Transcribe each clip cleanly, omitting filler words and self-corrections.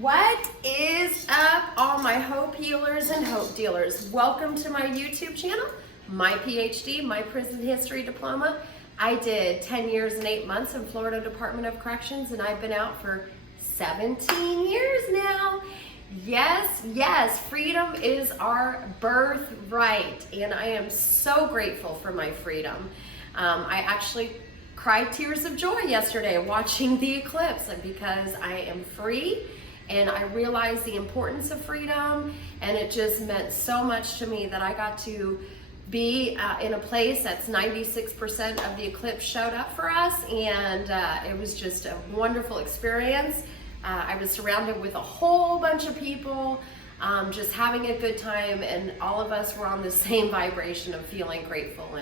What is up, all my hope healers and hope dealers? Welcome to my YouTube channel, my PhD, my prison history diploma. I did 10 years and 8 months in Florida Department of Corrections, and I've been out for 17 years now. Yes, freedom is our birthright, and I am so grateful for my freedom. I actually cried tears of joy yesterday watching the eclipse because I am free. And I realized the importance of freedom, and it just meant so much to me that I got to be in a place that's 96% of the eclipse showed up for us, and it was just a wonderful experience. I was surrounded with a whole bunch of people, just having a good time, and all of us were on the same vibration of feeling grateful,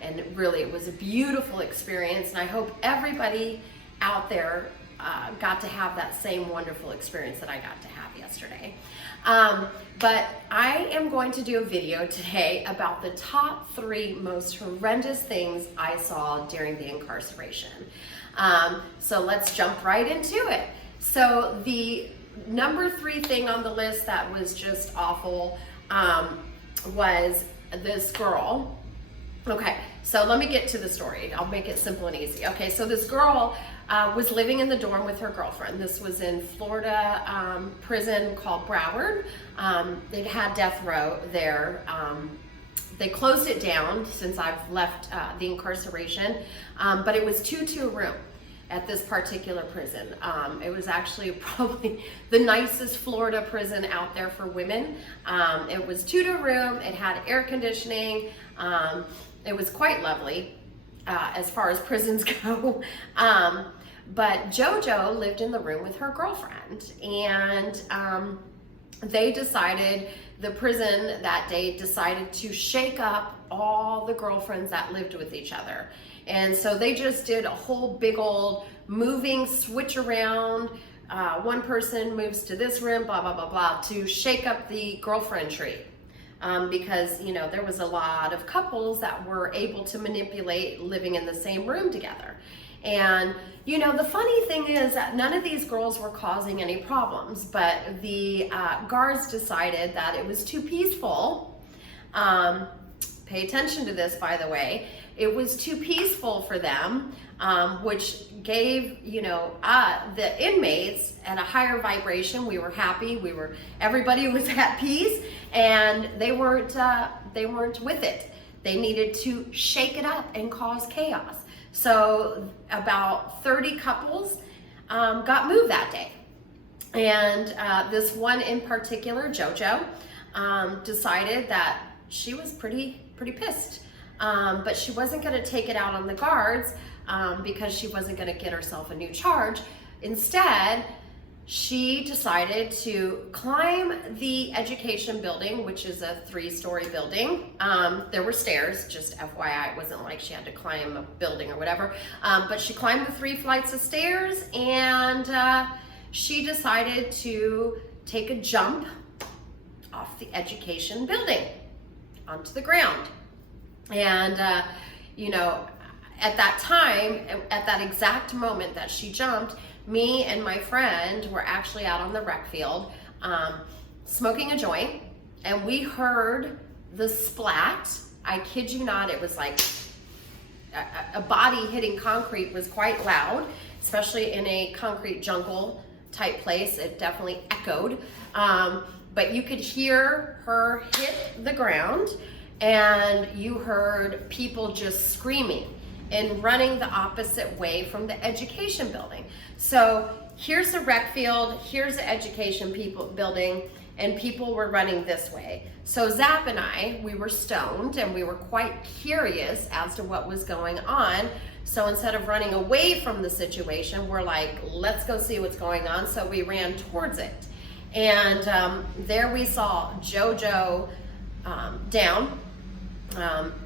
and really it was a beautiful experience, and I hope everybody out there got to have that same wonderful experience that I got to have yesterday. But I am going to do a video today about the top 3 most horrendous things I saw during the incarceration. So let's jump right into it. So the number 3 thing on the list that was just awful was this girl. Okay, so let me get to the story. I'll make it simple and easy. Okay, so this girl was living in the dorm with her girlfriend. This was in Florida prison called Broward. It had death row there. They closed it down since I've left the incarceration, but it was 2 to a room at this particular prison. It was actually probably the nicest Florida prison out there for women. It was 2 to a room. It had air conditioning. It was quite lovely as far as prisons go. But JoJo lived in the room with her girlfriend, and they decided, the prison that day decided to shake up all the girlfriends that lived with each other. And so they just did a whole big old moving switch around. One person moves to this room, blah, blah, blah, blah, to shake up the girlfriend tree. Because, you know, there was a lot of couples that were able to manipulate living in the same room together. And, you know, the funny thing is that none of these girls were causing any problems, but the guards decided that it was too peaceful. Pay attention to this, by the way. It was too peaceful for them, which gave, you know, the inmates at a higher vibration. We were happy. Everybody was at peace, and they weren't with it. They needed to shake it up and cause chaos. So about 30 couples got moved that day. And this one in particular, JoJo, decided that she was pretty pissed. But she wasn't going to take it out on the guards because she wasn't going to get herself a new charge. Instead, she decided to climb the education building, which is a 3-story building. There were stairs, just FYI. It wasn't like she had to climb a building or whatever. But she climbed the 3 flights of stairs, and she decided to take a jump off the education building onto the ground. And, you know, at that time, at that exact moment that she jumped, me and my friend were actually out on the rec field smoking a joint, and we heard the splat. I kid you not, it was like a body hitting concrete was quite loud, especially in a concrete jungle type place. It definitely echoed, but you could hear her hit the ground, and you heard people just screaming and running the opposite way from the education building. So here's the rec field, here's the education building, and people were running this way. So Zap and I, we were stoned, and we were quite curious as to what was going on. So instead of running away from the situation, we're like, let's go see what's going on. So we ran towards it. And there we saw JoJo down,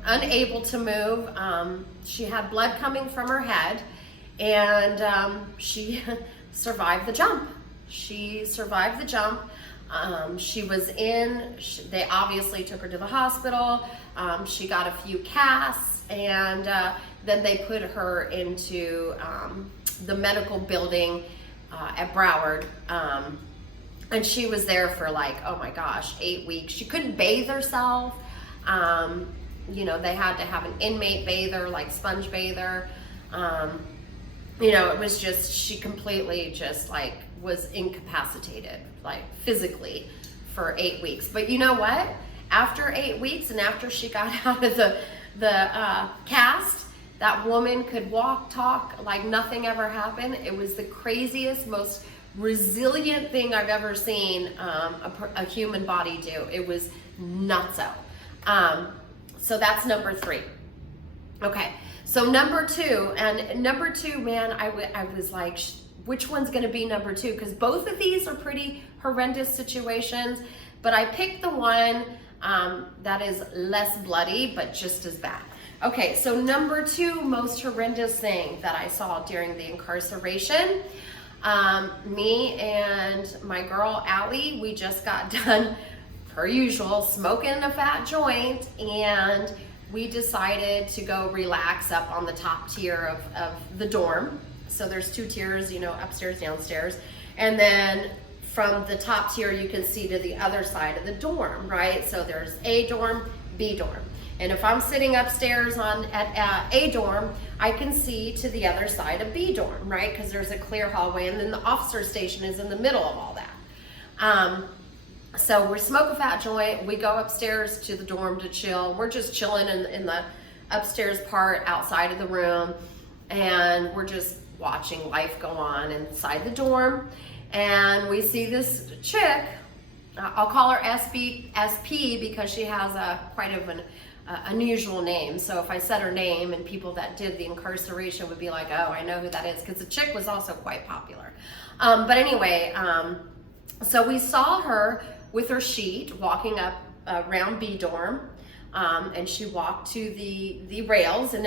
unable to move. She had blood coming from her head, and she survived the jump. She survived the jump. They obviously took her to the hospital. She got a few casts, and then they put her into the medical building at Broward And she was there for like, oh my gosh, 8 weeks. She couldn't bathe herself. You know, they had to have an inmate bather, like sponge bather. You know, it was just, she completely just like was incapacitated, like physically for 8 weeks. But you know what? After 8 weeks and after she got out of the cast, that woman could walk, talk like nothing ever happened. It was the craziest, most resilient thing I've ever seen a human body do. It was nutso. So that's number 3. Okay, so number 2, and number 2, man, I was like, which one's gonna be number 2? Because both of these are pretty horrendous situations, but I picked the one that is less bloody, but just as bad. Okay, so number 2 most horrendous thing that I saw during the incarceration, me and my girl Allie, we just got done, per usual, smoking a fat joint, and we decided to go relax up on the top tier of the dorm. So there's 2 tiers, you know, upstairs, downstairs, and then from the top tier you can see to the other side of the dorm, right? So there's A dorm, B dorm. And if I'm sitting upstairs at A dorm, I can see to the other side of B dorm, right? Because there's a clear hallway, and then the officer station is in the middle of all that. So we smoke a fat joint, we go upstairs to the dorm to chill. We're just chilling in the upstairs part outside of the room, and we're just watching life go on inside the dorm. And we see this chick, I'll call her SP because she has quite of an unusual name. So if I said her name, and people that did the incarceration would be like, oh, I know who that is, because the chick was also quite popular. But anyway, so we saw her with her sheet walking up around B dorm, and she walked to the rails, and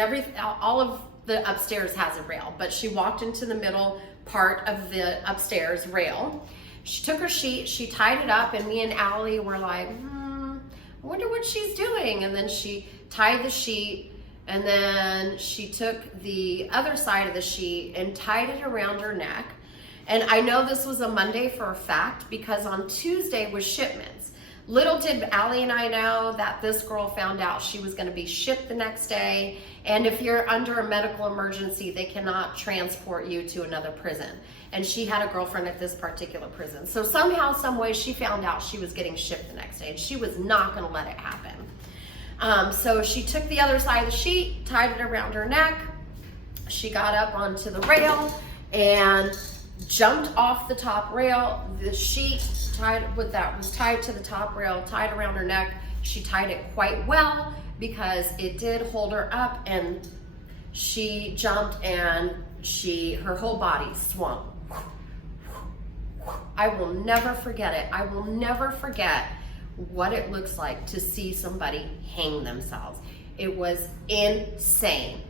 all of the upstairs has a rail, but she walked into the middle part of the upstairs rail. She took her sheet, she tied it up, and me and Allie were like, I wonder what she's doing. And then she tied the sheet, and then she took the other side of the sheet and tied it around her neck. And I know this was a Monday for a fact, because on Tuesday was shipments. Little did Allie and I know that this girl found out she was gonna be shipped the next day. And if you're under a medical emergency, they cannot transport you to another prison. And she had a girlfriend at this particular prison. So somehow, some way, she found out she was getting shipped the next day, and she was not gonna let it happen. So she took the other side of the sheet, tied it around her neck. She got up onto the rail and jumped off the top rail. The sheet was tied to the top rail, tied around her neck. She tied it quite well because it did hold her up, and she jumped, and her whole body swung. I will never forget it. I will never forget what it looks like to see somebody hang themselves. It was insane.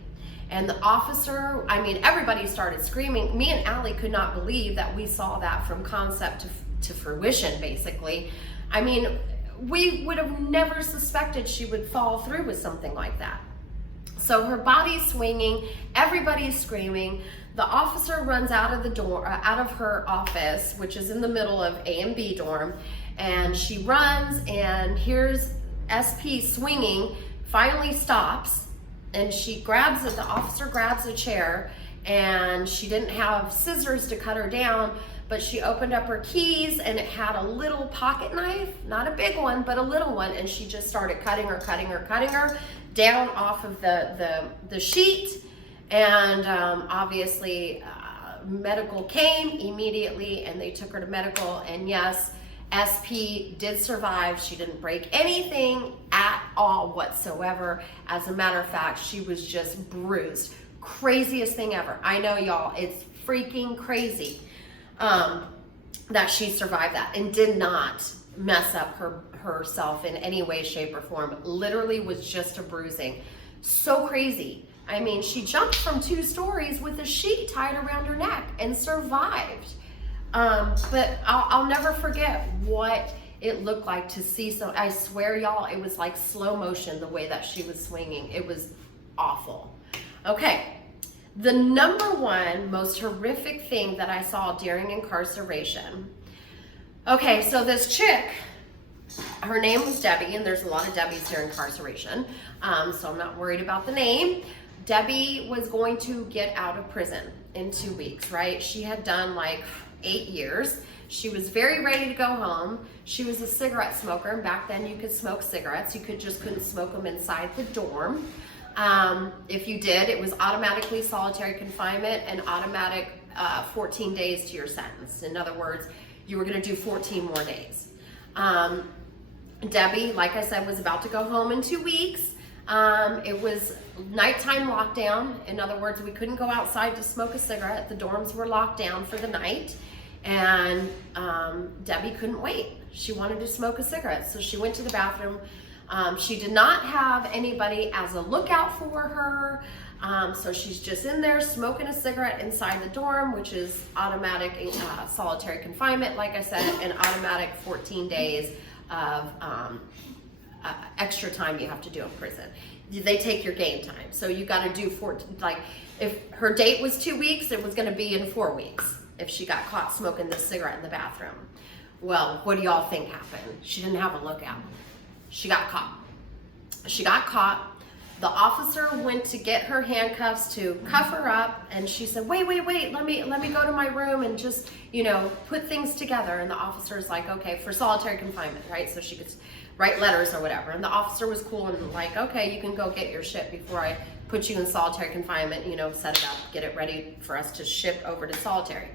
And the officer, I mean, everybody started screaming. Me and Allie could not believe that we saw that from concept to fruition, basically. I mean, we would have never suspected she would fall through with something like that. So her body's swinging, everybody's screaming. The officer runs out of the door, out of her office, which is in the middle of A and B dorm, and she runs, and here's SP swinging, finally stops, and the officer grabs a chair, and she didn't have scissors to cut her down, but she opened up her keys, and it had a little pocket knife, not a big one, but a little one, and she just started cutting her down off of the sheet. And obviously medical came immediately, and they took her to medical, and yes, SP did survive. She didn't break anything at all whatsoever. As a matter of fact, she was just bruised. Craziest thing ever. I know, y'all, it's freaking crazy that she survived that and did not mess up herself in any way, shape, or form. Literally was just a bruising. So crazy. I mean, she jumped from 2 stories with a sheet tied around her neck and survived. But I'll never forget what it looked like to see. So I swear, y'all, it was like slow motion the way that she was swinging. It was awful. Okay, the number 1 most horrific thing that I saw during incarceration Okay, so this chick, her name was Debbie, and there's a lot of Debbies here in incarceration, so I'm not worried about the name. Debbie was going to get out of prison in 2 weeks, right? She had done like 8 years. She was very ready to go home. She was a cigarette smoker, and back then you could smoke cigarettes. You just couldn't smoke them inside the dorm. If you did, it was automatically solitary confinement and automatic 14 days to your sentence. In other words, you were gonna do 14 more days. Debbie, like I said, was about to go home in 2 weeks. It was nighttime lockdown. In other words, we couldn't go outside to smoke a cigarette. The dorms were locked down for the night, and Debbie couldn't wait. She wanted to smoke a cigarette, so she went to the bathroom. She did not have anybody as a lookout for her, so she's just in there smoking a cigarette inside the dorm, which is automatic solitary confinement, like I said, and automatic 14 days of extra time you have to do in prison. They take your game time, so you got to do like if her date was 2 weeks, it was going to be in 4 weeks if she got caught smoking this cigarette in the bathroom. Well, what do y'all think happened? She didn't have a lookout. She got caught. She got caught. The officer went to get her handcuffs to cuff her up, and she said, wait, let me go to my room and just, put things together. And the officer's like, okay, for solitary confinement, right? So she could write letters or whatever. And the officer was cool and like, okay, you can go get your shit before I put you in solitary confinement, set it up, get it ready for us to ship over to solitary.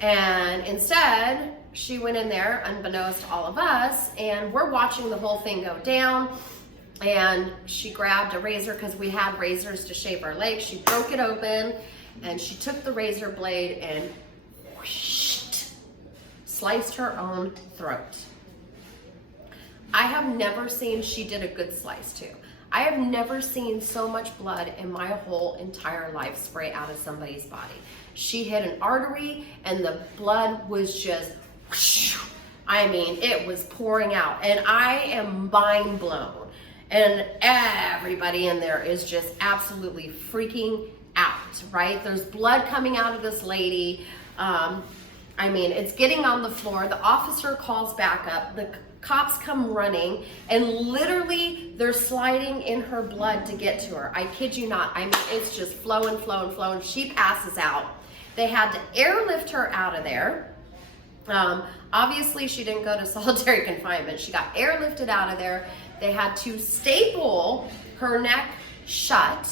And instead, she went in there, unbeknownst to all of us, and we're watching the whole thing go down. And she grabbed a razor, because we had razors to shave our legs. She broke it open, and she took the razor blade and whoosh, sliced her own throat. I have never seen, she did a good slice too. I have never seen so much blood in my whole entire life spray out of somebody's body. She hit an artery, and the blood was just whoosh. I mean, it was pouring out, and I am mind blown. And everybody in there is just absolutely freaking out, right? There's blood coming out of this lady. I mean, it's getting on the floor. The officer calls back up. The cops come running, and literally they're sliding in her blood to get to her. I kid you not. I mean, it's just flowing. She passes out. They had to airlift her out of there. Obviously, she didn't go to solitary confinement. She got airlifted out of there. They had to staple her neck shut.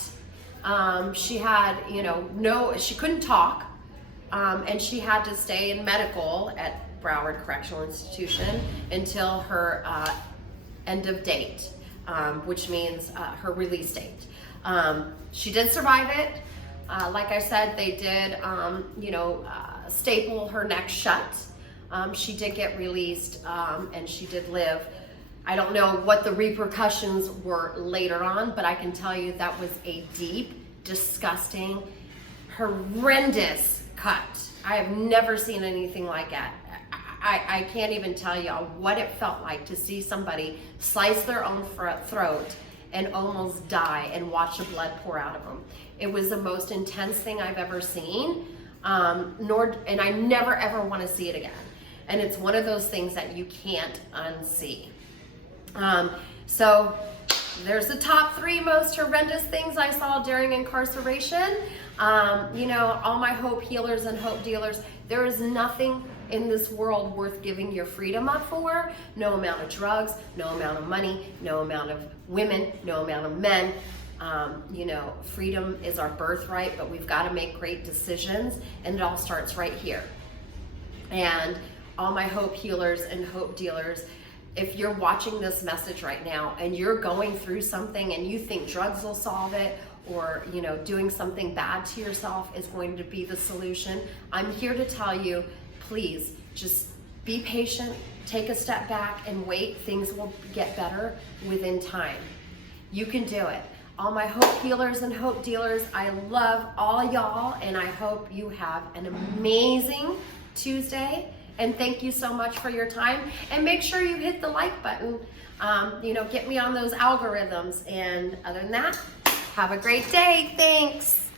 She had, she couldn't talk, and she had to stay in medical at Broward Correctional Institution until her end of date, which means her release date. She did survive it. Like I said, they did, staple her neck shut. She did get released, and she did live. I don't know what the repercussions were later on, but I can tell you that was a deep, disgusting, horrendous cut. I have never seen anything like that. I can't even tell you what it felt like to see somebody slice their own throat and almost die and watch the blood pour out of them. It was the most intense thing I've ever seen, and I never ever want to see it again. And it's one of those things that you can't unsee. So there's the top 3 most horrendous things I saw during incarceration. All my hope healers and hope dealers, there is nothing in this world worth giving your freedom up for. No amount of drugs, no amount of money, no amount of women, no amount of men. Freedom is our birthright, but we've got to make great decisions, and it all starts right here. And all my hope healers and hope dealers, if you're watching this message right now and you're going through something and you think drugs will solve it, or doing something bad to yourself is going to be the solution, I'm here to tell you, please just be patient, take a step back and wait. Things will get better within time. You can do it. All my hope healers and hope dealers, I love all y'all, and I hope you have an amazing Tuesday. And thank you so much for your time. And make sure you hit the like button. Get me on those algorithms. And other than that, have a great day. Thanks.